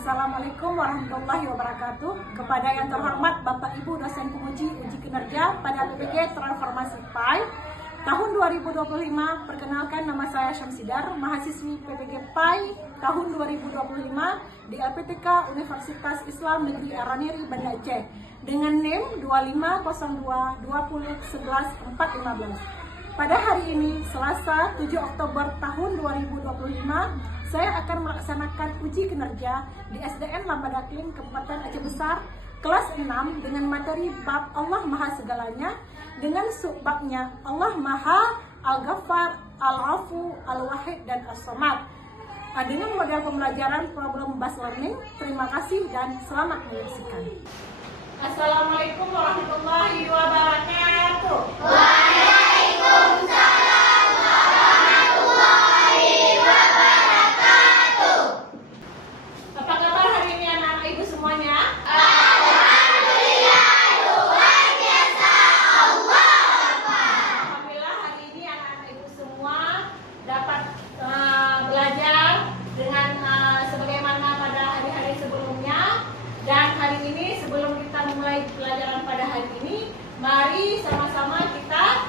Assalamualaikum warahmatullahi wabarakatuh. Kepada yang terhormat Bapak Ibu dosen penguji uji kinerja pada PPG Transformasi PAI tahun 2025, perkenalkan nama saya Syamsidar, mahasiswi PPG PAI tahun 2025 di LPTK Universitas Islam Negeri Araniri, Banda Aceh dengan NIM 250220111415. Pada hari ini, Selasa 7 Oktober tahun 2025, saya akan melaksanakan uji kinerja di SDN Lambadakling, Kabupaten Aceh Besar, kelas 6 dengan materi bab Allah Maha Segalanya dengan subbabnya Allah Maha Al-Ghaffar, Al-Afu, Al-Wahid, dan As-Samad. Dengan model pembelajaran problem based learning. Terima kasih dan selamat menyaksikan. Assalamualaikum warahmatullahi wabarakatuh. Waalaikumsalam warahmatullahi wabarakatuh. Apa kabar hari ini anak-anak ibu semuanya? Alhamdulillah, luar biasa. Allah Akbar. Alhamdulillah hari ini anak-anak ibu semua dapat belajar dengan sebagaimana pada hari-hari sebelumnya. Dan hari ini sebelum kita mulai pelajaran pada hari ini, mari sama-sama kita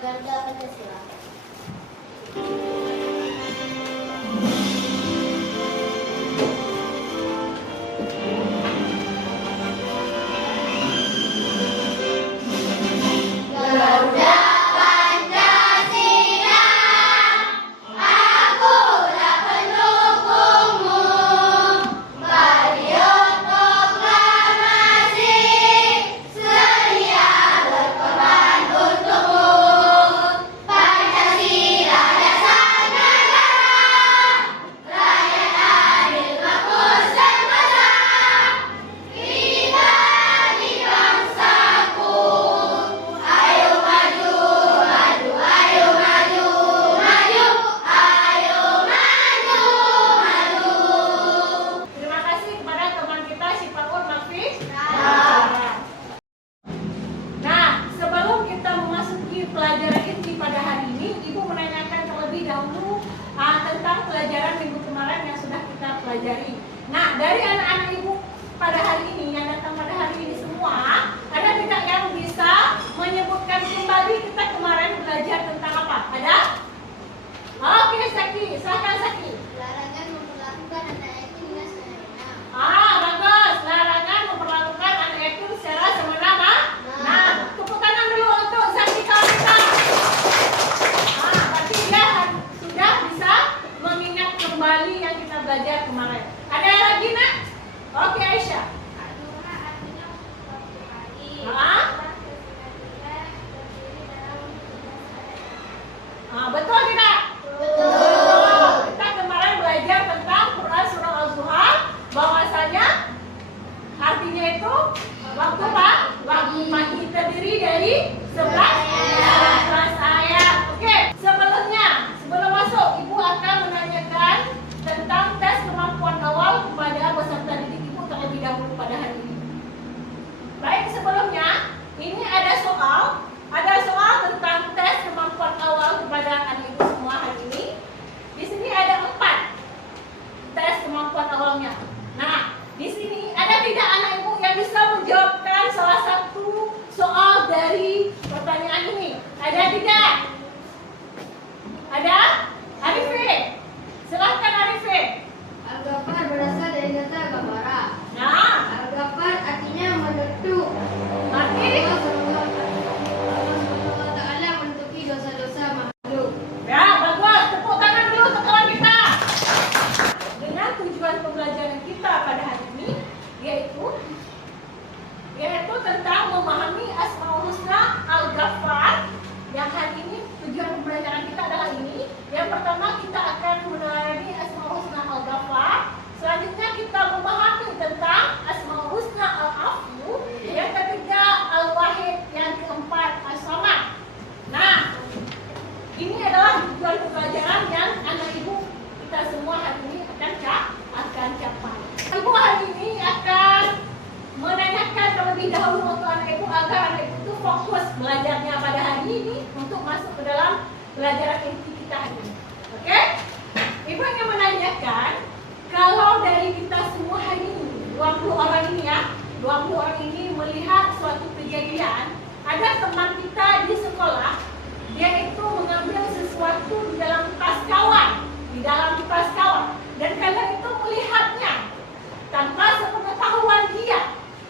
Garuda Pancasila. Garuda Pancasila, akulah pendukungmu. Beliau proklamasi, sedia berkorban untukmu. Pancasila dasar negara, rakyat adil makmur semesta. Kita di bangsaku, ayo maju, maju, ayo maju, maju, ayo maju, maju. Terima kasih kepada teman kita Syifaul Mahfiz. Nah, sebelum kita memasuki pelajaran inti pada hari ini, Ibu menanyakan terlebih dahulu tentang pelajaran minggu kemarin yang sudah kita pelajari. Nah, dari anak-anak Ibu pada hari ini, yang datang pada hari ini semua, ada tidak yang bisa menyebutkan kembali kita kemarin belajar tentang apa? Ada? Oke, Saki, silakan Saki. Larangan memperlakukan anak yatim dengan semena-mena. Bagus. Larangan memperlakukan anak yatim secara semena-mena. Nah, tepuk tangan dulu untuk Zaki Kalita. Berarti dia sudah bisa mengingat kembali yang kita belajar kemarin. Ada yang lagi, Nak? Oke, Aisyah. Adura artinya suatu hari. Betul tidak? Betul. Kita kemarin belajar tentang Quran surah Al-Zuhar, bahwasanya artinya itu waktu apa? Waktu pagi terdiri dari 11 ayat. Oke, sebelum masuk, Ibu akan menanyakan tentang tes kemampuan awal kepada peserta didik Ibu terlebih dahulu pada hari ini. Baik, sebelumnya ini ada soal tentang tes kemampuan awal kepada anak Ibu semua hari ini. Di sini ada 4 tes kemampuan awalnya. Nah, di sini ada tidak anak Ibu yang bisa menjawabkan salah satu soal dari pertanyaan ini? Ada tidak? Ada? Arife, silahkan Arife. Agapan berasal dari kata agapara. Nah, Agapan artinya menutup. arti Allah Subhanahu wa Ta'ala menutupi dosa-dosa makhluk. ya, bagus. Tepuk tangan dulu untuk kawan kita. Dengan tujuan pembelajaran kita pada hari ini yaitu tentang memahami Asmaul Husna Al-Ghaffar. Yang hari ini tujuan pembelajaran kita adalah ini. Yang pertama kita akan meneladani Asmaul Husna Al-Ghaffar. Selanjutnya kita memahami tentang Asmaul Husna Al-Afu. Yang ketiga Al-Wahid. Yang keempat As-Samad. Nah, ini adalah tujuan pembelajaran yang anak Ibu kita semua hari ini akan capai. Ibu hari ini akan menanyakan terlebih dahulu untuk anak Ibu agar anak Ibu itu fokus belajarnya pada hari ini untuk masuk ke dalam pelajaran inti kita hari ini. Oke? Ibu ingin menanyakan, kalau dari kita semua hari ini 20 orang ini ya, 20 orang ini melihat suatu kejadian, ada teman kita di sekolah, dia itu mengambil sesuatu di dalam tas kawan, dan kalian itu melihatnya tanpa sepengetahuan dia.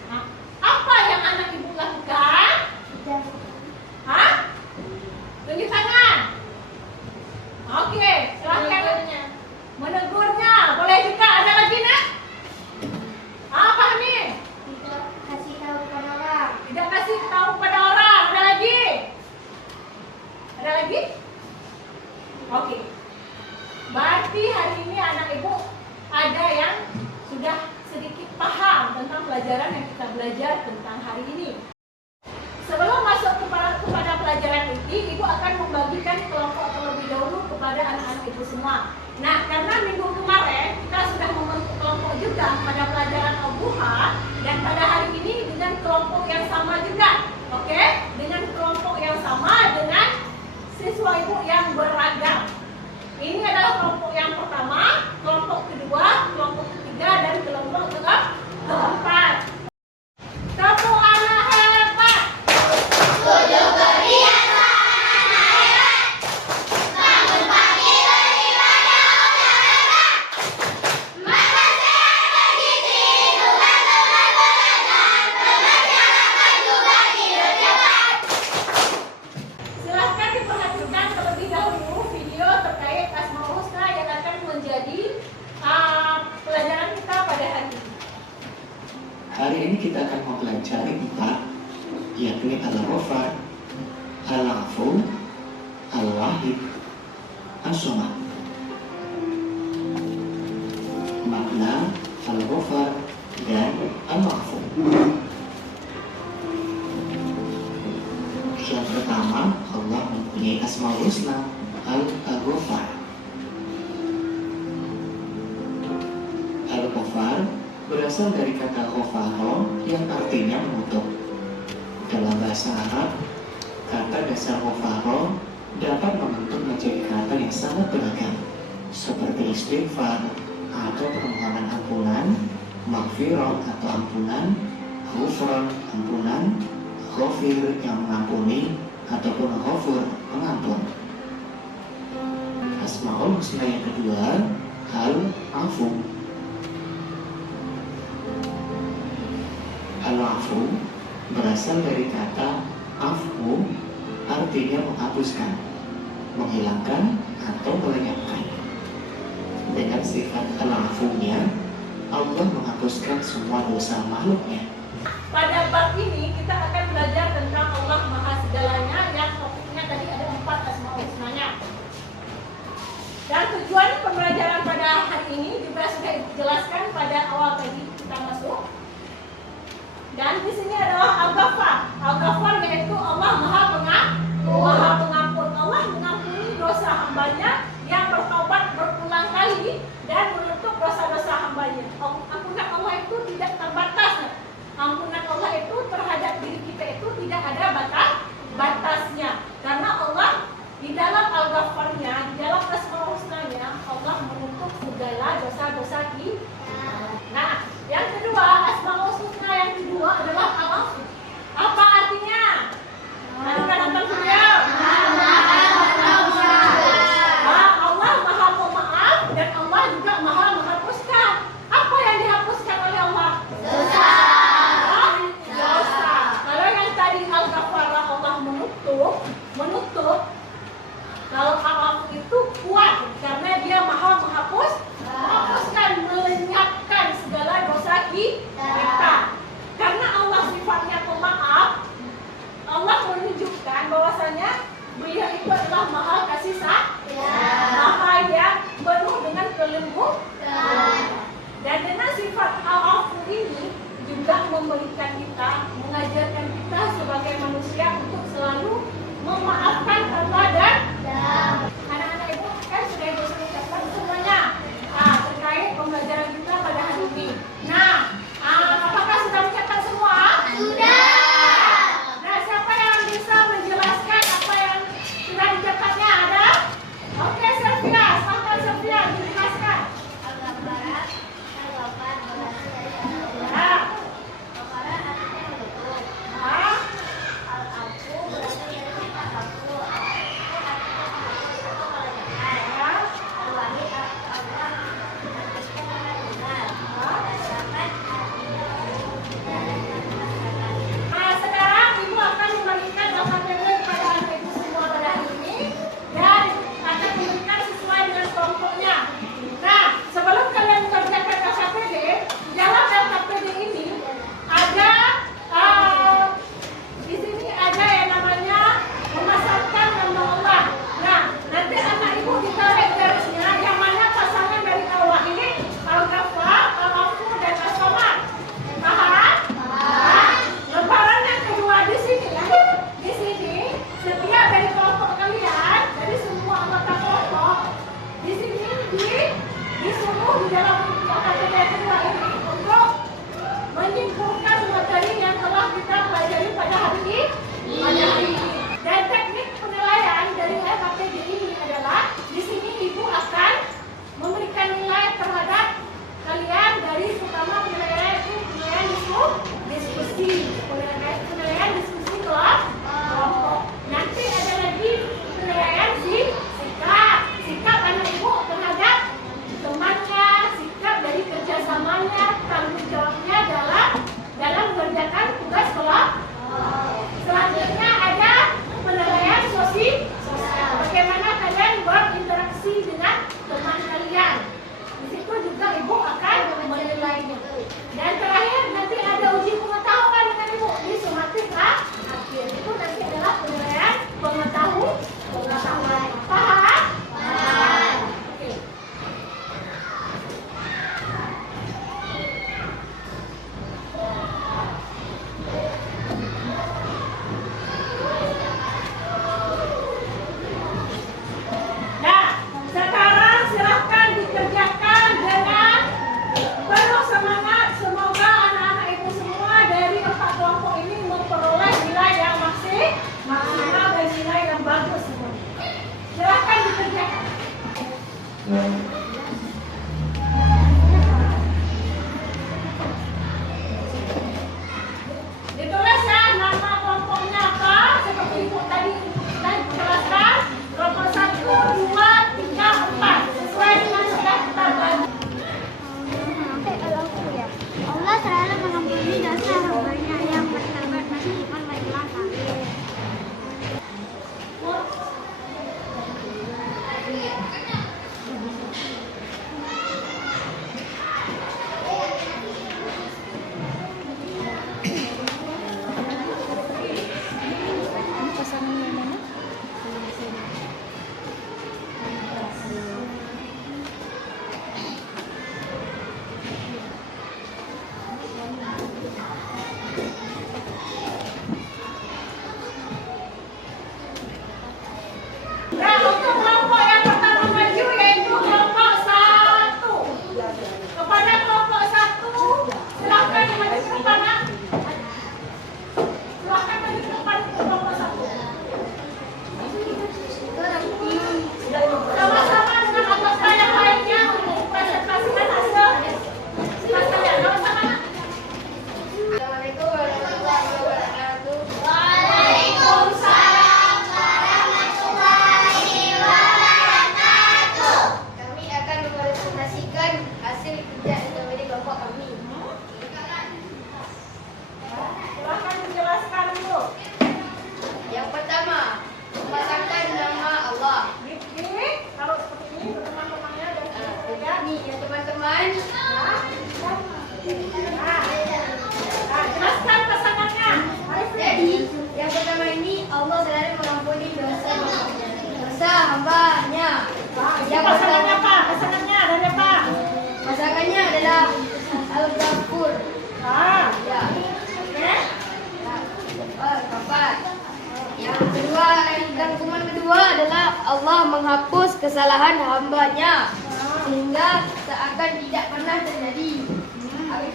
Nah, apa yang anak Ibu lakukan? Tunjuk tangan. Oke, silakan. Menegurnya. Boleh juga. Ada lagi, Nak? Apa nih? Tidak kasih tahu kepada orang. Tidak kasih tahu pada orang. Ada lagi? Ada lagi? Oke. Berarti hari ini anak Ibu ada yang sudah sedikit paham tentang pelajaran yang kita belajar tentang hari ini. Sebelum masuk kepada pelajaran ini, Ibu akan membagikan kelompok terlebih dahulu kepada anak-anak Ibu semua. Nah, karena minggu kemarin kita sudah membentuk kelompok juga pada pelajaran Al-Duha, dan pada hari ini dengan kelompok yang sama juga. Oke? Dengan kelompok yang sama dengan siswa Ibu yang beragam. Ini adalah kelompok yang pertama, kelompok kedua, kelompok ketiga, dan kelompok keempat. Tepuk anak hebat. Tujuh kebiasaan ini kita akan mempelajari 4, yakni Al-Ghafar, Al-Afu, Al-Wahid, As-Somad. Makna Al-Ghafar dan Al-Afu. Yang pertama, Allah mempunyai Asmaul Husna, Al-Ghafar. Al-Ghafar berasal dari kata ghafara yang artinya menutup. Dalam bahasa Arab, kata dasar ghafara dapat membentuk menjadi kata yang sangat beragam, seperti istighfar atau permohonan ampunan, maghfirah atau ampunan, ghufran ampunan, ghafir yang mengampuni, ataupun ghafur pengampun. Asmaul Husna yang kedua, Al-Afu. Al-Afu berasal dari kata afu, artinya menghapuskan, menghilangkan, atau melenyapkan. Dengan sifat Al-Afunya, Allah menghapuskan semua dosa makhluknya. Pada bab ini kita akan belajar tentang Allah Maha Segalanya, yang topiknya tadi ada 4 Asmaul Husnanya. Dan tujuan pembelajaran pada hari ini juga sudah dijelaskan pada awal tadi kita masuk. Dan di sini adalah Al-Ghafar. Al-Ghafar yaitu Allah Maha Pengampun. Allah mengampuni dosa hambanya yang bertobat berulang kali dan menutup dosa-dosa hambanya. Ampunan Allah itu tidak terbatas. Ampunan Allah itu terhadap diri kita itu tidak ada batasnya. Karena Allah di dalam Al-Ghafarnya, di dalam Asmaul Husnanya, Allah menutup segala dosa-dosa kita. Nah, yang kedua, Asmaul Husna yang kedua adalah Al-Afu. Apa artinya? Aduh, nonton video. Allah Maha Pemaaf dan Allah juga Maha Menghapuskan. Apa yang dihapuskan oleh Allah? Dosa. Kalau yang tadi Al-Ghafar Allah menutup. Kalau Al-Afu itu kuat karena dia Maha menghapuskan, melenyapkan segala dosa kita. Karena Allah sifatnya pemaaf, Allah menunjukkan bahwasanya Beliau itu adalah Maha kasih sayang, Maha yang penuh dengan kelembutan. Dan dengan sifat Al-Afu ini juga memberikan kita, mengajarkan kita sebagai manusia untuk selalu memaafkan Allah dan anak-anak ibu kan sudah ibu ucapkan semuanya terkait pembelajaran kita pada hari ini. Nah, apakah sudah mencatat semua? Sudah. Nah, siapa yang bisa menjelaskan apa yang sudah dicatatnya? Ada? Oke, Sylvia, silakan Sylvia dijelaskan. Al-Ghafar berasal dari kata Ya. Ghafar artinya menutup. Ah, Al-Afu berasal dari kata afu. Al-Afu artinya menghapus atau melenyapkan. ya. Al-Wahid Allah menghapuskan dengan benar. Al-Samad artinya Nah, sekarang ibu akan memberikan LKPD kepada anak ibu semua pada hari ini dan akan memberikan sesuai dengan kelompoknya. Nah, sebelum kalian mengerjakan LKPD, di dalam LKPD ini ada di sini ada yang namanya memasangkan nama Allah. Nah, nanti anak ibu ditarik garisnya yang mana pasangan dari Al-Wahid, Al-Ghafar, Al-Afu, dan As-Somad. Paham? Lembaran yang kedua di sini ya. Di sini setiap dari kelompok kalian, dari semua anggota kelompok, di sini disuruh di dalam LKPD kedua ini untuk menyimpulkan materi yang telah kita pelajari pada hari ini. Dan teknik penilaian dari LKPD ini adalah di sini ibu akan memberikan nilai terhadap kalian dari pertama penilaian itu penilaian diskusi, penilaian diskusi kelompok. Nanti ada lagi penilaian sikap anak ibu terhadap temannya, sikap dari kerjasamanya, tanggung jawabnya dalam mengerjakan tugas kelompok. Selanjutnya ada pasangan. Jelaskan pasangannya. Jadi, yang pertama ini Allah selalu mengampuni dosa hambanya. Yang Pasangannya pertama, apa? Pasangannya dari apa? pasangannya adalah Al-Ghafur. Ya. Oke. Kapan? Yang kedua, rangkuman kedua adalah Allah menghapus kesalahan hambanya sehingga seakan tidak pernah terjadi.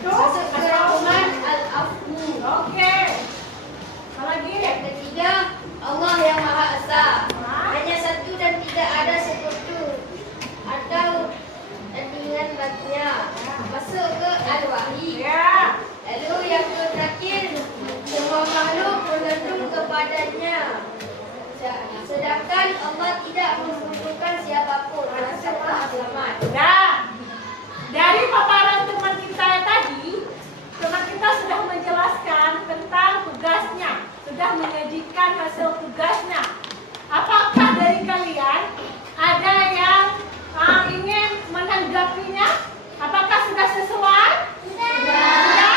Masuk ke rangkuman Al-Afu. Oke. Apalagi? Yang ketiga, Allah yang Maha Esa. Hanya satu dan tidak ada sekutu atau tandingan baginya. Masuk ke Al-Wahid. Ya. Lalu yang terakhir, semua makhluk bergantung kepadanya. Sedangkan Allah tidak membutuhkan siapapun. Masalah selamat. Nah, dari paparan teman kita tadi, teman kita sudah menjelaskan tentang tugasnya, sudah menyajikan hasil tugasnya. Apakah dari kalian ada yang ingin menanggapinya? Apakah sudah sesuai? Sudah.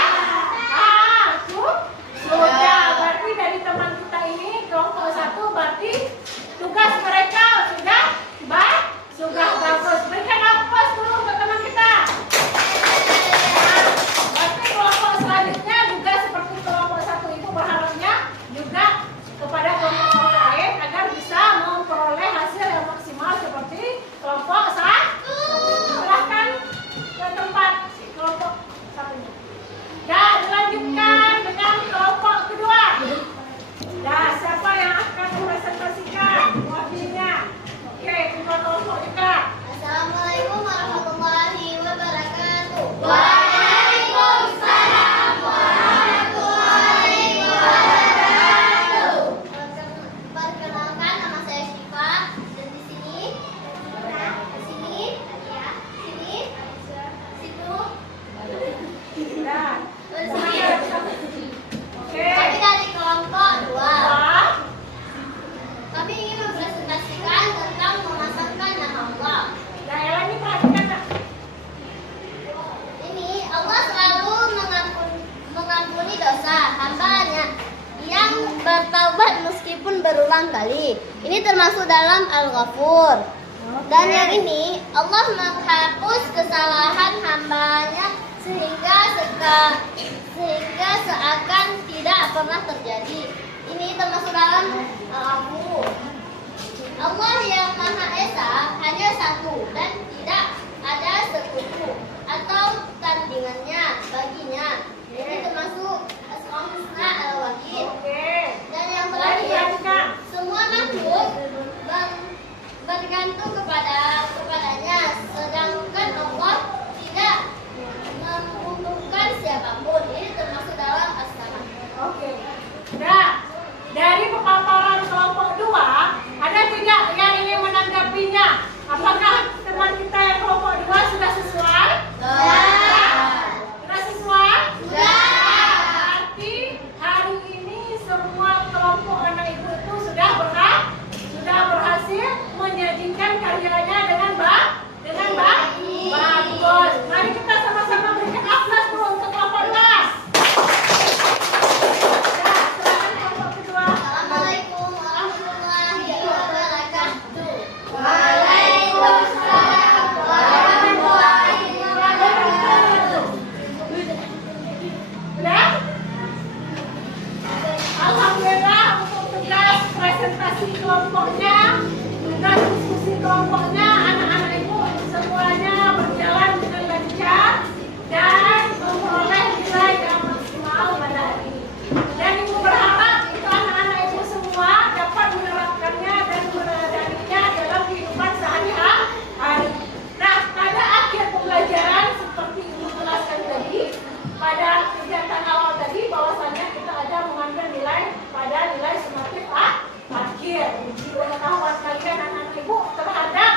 Sudah. Berarti dari teman kita ini kelompok 1 berarti tugas mereka sudah bagus. Berikan aplaus dulu untuk teman kita. Berarti kelompok selanjutnya juga seperti kelompok 1 itu berharapnya juga kepada kelompok lain agar bisa memperoleh hasil yang maksimal seperti kelompok 1. Silahkan ke tempat kelompok 1. Dan dilanjutkan dengan kelompok kedua. Nah, siapa yang akan mempresentasikan wakilnya? Oke, kedua kelompok juga. Assalamualaikum warahmatullahi wabarakatuh. Waalaikumsalam warahmatullahi wabarakatuh. Perkenalkan, nama saya Syifa dan di sini, situ. Nah, oke. Kami dari kelompok 2. Wah, Kami ingin mempresentasikan tentang memasangkan nama Allah. nah Ella ini perhatikan nak. Ini Allah selalu mengampuni dosa hambanya yang bertaubat meskipun berulang kali. Ini termasuk dalam Al-Ghafur. Dan yang ini Allah menghapus kesalahan hambanya sehingga seakan tidak pernah terjadi. Ini termasuk dalam Al-Ghafur. Allah yang Maha Esa hanya satu dan tidak ada sekutu atau tandingannya baginya. Ini termasuk Asmaul Husna Al-Wahid. Oke. Dan yang Lagi terakhir, lanjutkan. semua makhluk bergantung kepadanya, sedangkan Allah tidak membutuhkan siapapun. Ini termasuk dalam As-Samad. Oke. Nah, dari pemaparan kelompok 2, ada tidak yang ingin menanggapinya? Apakah teman kita yang kelompok 2 sudah sesuai? Sudah sesuai? Berarti hari ini semua kelompok anak ibu itu sudah berhasil menyajikan karyanya dengan bagus. Mari kita sama-sama berikan aplaus dulu untuk kelompok 2. Silakan kelompok kedua. Assalamualaikum warahmatullahi wabarakatuh. Waalaikumsalam warahmatullahi wabarakatuh. Sudah? Alhamdulillah untuk tugas presentasi kelompoknya, tugas diskusi kelompoknya, anak-anak ibu semuanya berjalan dengan lancar dan memperoleh nilai yang maksimal pada hari ini. Dan ibu berharap itu anak-anak ibu semua dapat menerapkannya dan menjalaninya dalam kehidupan sehari-hari. Nah, pada akhir pembelajaran seperti ibu jelaskan tadi, pada kegiatan awal tadi bahwasanya kita ada mengambil nilai pada nilai sumatif akhir. Uji pengetahuan kalian anak-anak ibu terhadap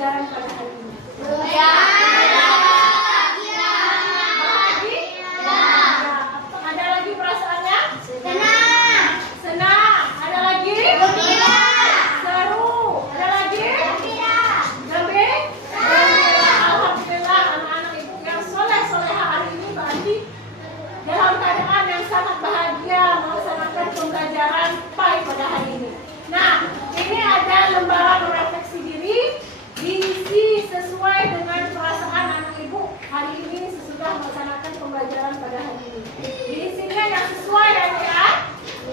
pembelajaran pada hari ini? Ya. Ada lagi perasaannya? Senang. Senang. Ada lagi? Gembira. Seru. Ada lagi? Gembira. Gembira. Alhamdulillah anak-anak ibu yang soleh-soleha hari ini berarti dalam keadaan yang sangat bahagia melaksanakan pembelajaran PAI pada hari ini. Nah, ini ada lembaran refleksi diri, diisi sesuai dengan perasaan anak ibu hari ini sesudah melaksanakan pembelajaran pada hari ini. Diisinya yang sesuai ya Bu ya?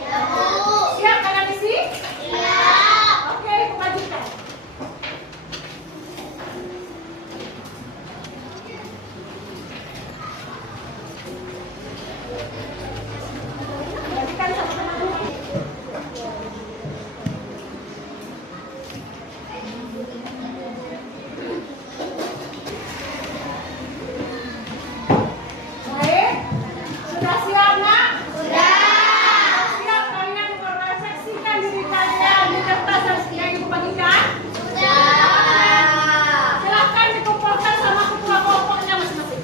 Ya, Bu. Siap kalian isi? Iya. Oke, kemajukan. Kemajukan sama-sama dulu. Baik, sudah siap nak? Sudah. Siap kalian merefleksikan diri kalian di kertas yang ibu bagikan? Sudah. Silakan dikumpulkan sama ketua kelompoknya masing-masing.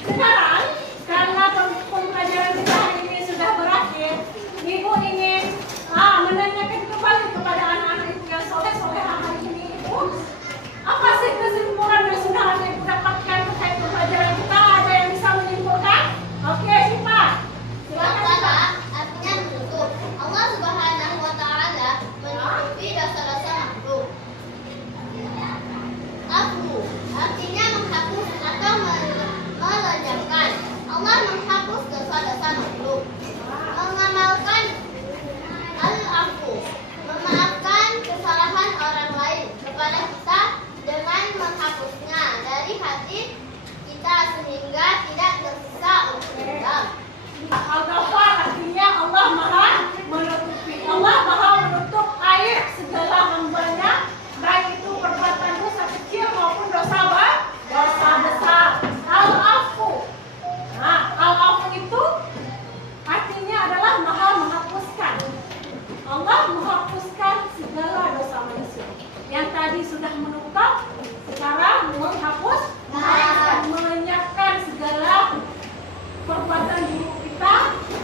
Sekarang, karena pembelajaran kita hari ini sudah berakhir, Ibu ingin menanyakan kembali kepada anak-anak ibu yang soleh-soleh hari ini, Ibu. Apa sih kesimpulan yang sudah Ibu dapatkan terkait pembelajaran kita? Ada yang bisa menyimpulkan? Oke, Syifa. Silakan, Syifa. Waqala artinya menutup. Allah Subhanahu wa taala menutupi dosa-dosa makhluk. Afu artinya menghapus atau melenyapkan. Allah menghapus dosa-dosa makhluk. Mengamalkan al-afu, memaafkan kesalahan orang lain kepada kita dengan menghapusnya dari hati kita sehingga tidak tersisa untuk dendam. Al-Ghafar artinya Allah Maha menutupi. Allah Maha menutup air segala hambanya, baik itu perbuatan dosa kecil maupun dosa besar. Al-Afu. Nah, Al-Afu itu artinya adalah Maha menghapuskan. Allah menghapuskan segala dosa manusia. Yang tadi sudah menutup, sekarang menghapus, melenyapkan segala perbuatan buruk kita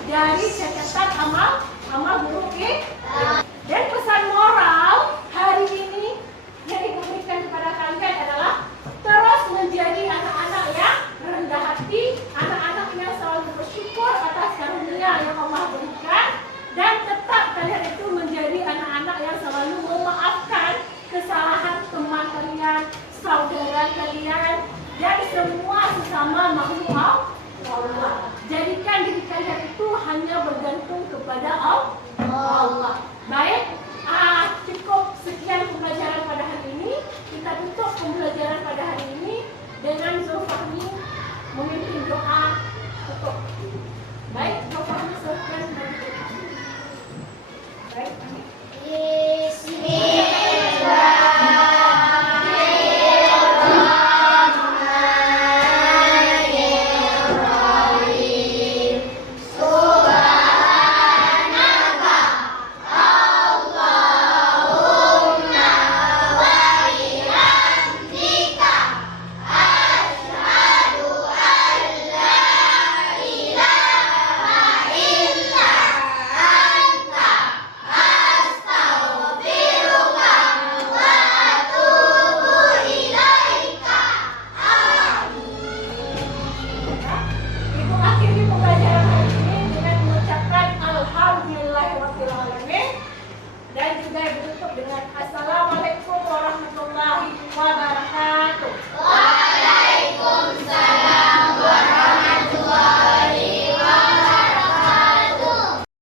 dari catatan amal buruk kita. Dan pesan moral hari ini yang diberikan kepada kalian adalah terus menjadi anak-anak yang rendah hati, anak-anak yang selalu bersyukur atas karunia yang Allah berikan, dan tetap kalian itu menjadi anak-anak yang selalu memaafkan kesalahan teman kalian, saudara kalian, dan semua sesama makhluk Allah. Jadikan diri kalian itu hanya bergantung kepada Allah. Baik, cukup sekian pembelajaran pada hari ini. Kita tutup pembelajaran pada hari ini dengan Zulfahmi memimpin doa tutup. Baik.